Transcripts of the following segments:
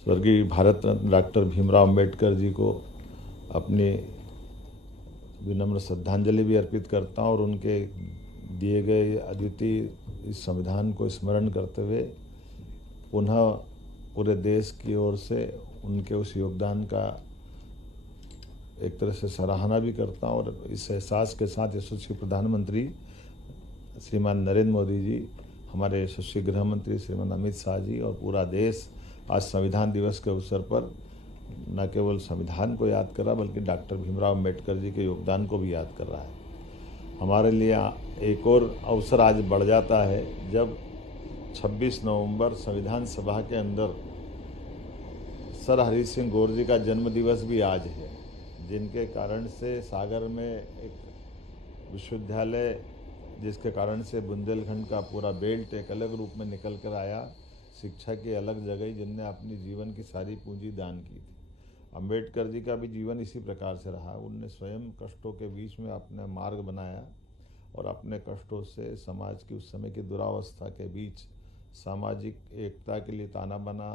स्वर्गीय भारत रत्न डॉक्टर भीमराव अंबेडकर जी को अपनी विनम्र श्रद्धांजलि भी अर्पित करता हूँ और उनके दिए गए अद्वितीय इस संविधान को स्मरण करते हुए पुनः पूरे देश की ओर से उनके उस योगदान का एक तरह से सराहना भी करता हूँ और इस एहसास के साथ यशस्वी प्रधानमंत्री श्रीमान नरेंद्र मोदी जी, हमारे यशस्वी गृह मंत्री श्रीमान अमित शाह जी और पूरा देश आज संविधान दिवस के अवसर पर न केवल संविधान को याद कर रहा बल्कि डॉक्टर भीमराव अंबेडकर जी के योगदान को भी याद कर रहा है। हमारे लिए एक और अवसर आज बढ़ जाता है जब 26 नवंबर संविधान सभा के अंदर सर हरि सिंह गौर जी का जन्म दिवस भी आज है, जिनके कारण से सागर में एक विश्वविद्यालय, जिसके कारण से बुंदेलखंड का पूरा बेल्ट एक अलग रूप में निकल कर आया, शिक्षा की अलग जगह जिनने अपनी जीवन की सारी पूंजी दान की थी। अंबेडकर जी का भी जीवन इसी प्रकार से रहा। उनने स्वयं कष्टों के बीच में अपना मार्ग बनाया और अपने कष्टों से समाज की उस समय की दुरावस्था के बीच सामाजिक एकता के लिए ताना बना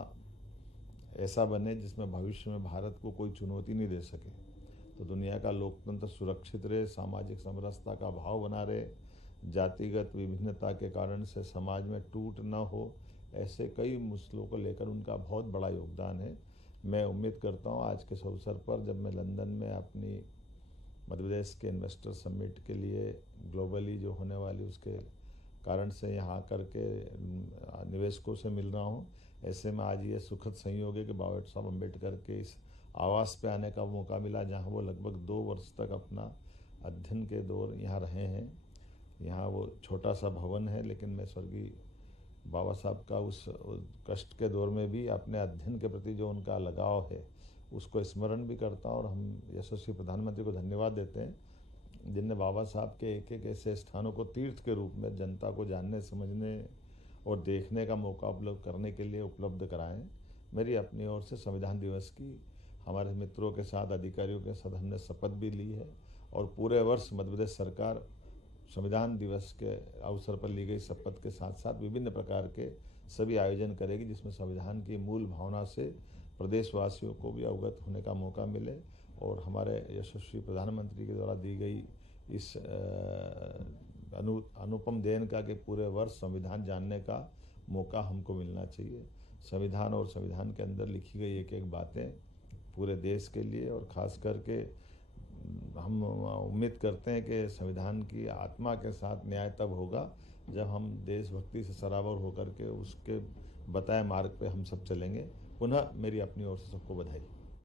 ऐसा बने जिसमें भविष्य में भारत को कोई चुनौती नहीं दे सके, तो दुनिया का लोकतंत्र सुरक्षित रहे, सामाजिक समरसता का भाव बना रहे, जातिगत विभिन्नता के कारण से समाज में टूट न हो, ऐसे कई मुद्दों को लेकर उनका बहुत बड़ा योगदान है। मैं उम्मीद करता हूँ आज के इस अवसर पर जब मैं लंदन में अपनी मध्य प्रदेश के इन्वेस्टर समिट के लिए ग्लोबली जो होने वाली उसके कारण से यहाँ आकर के निवेशकों से मिल रहा हूँ, ऐसे में आज ये सुखद संयोग है कि बाबा साहब अम्बेडकर के इस आवास पे आने का मौका मिला, जहाँ वो लगभग 2 वर्ष तक अपना अध्ययन के दौर यहाँ रहे हैं। यहाँ वो छोटा सा भवन है, लेकिन मैं स्वर्गीय बाबा साहब का उस कष्ट के दौर में भी अपने अध्ययन के प्रति जो उनका लगाव है उसको स्मरण भी करता हूँ और हम यशस्वी प्रधानमंत्री को धन्यवाद देते हैं जिनने बाबा साहब के एक एक ऐसे स्थानों को तीर्थ के रूप में जनता को जानने, समझने और देखने का मौका उपलब्ध करने के लिए उपलब्ध कराएं। मेरी अपनी ओर से संविधान दिवस की हमारे मित्रों के साथ, अधिकारियों के साथ हमने शपथ भी ली है और पूरे वर्ष मध्य प्रदेश सरकार संविधान दिवस के अवसर पर ली गई शपथ के साथ साथ विभिन्न प्रकार के सभी आयोजन करेगी, जिसमें संविधान की मूल भावना से प्रदेशवासियों को भी अवगत होने का मौका मिले और हमारे यशस्वी प्रधानमंत्री के द्वारा दी गई इस अनुपम देन का कि पूरे वर्ष संविधान जानने का मौका हमको मिलना चाहिए। संविधान और संविधान के अंदर लिखी गई एक एक बातें पूरे देश के लिए और ख़ास करके हम उम्मीद करते हैं कि संविधान की आत्मा के साथ न्याय तब होगा जब हम देशभक्ति से सराबोर होकर के उसके बताए मार्ग पे हम सब चलेंगे। पुनः मेरी अपनी ओर से सबको बधाई।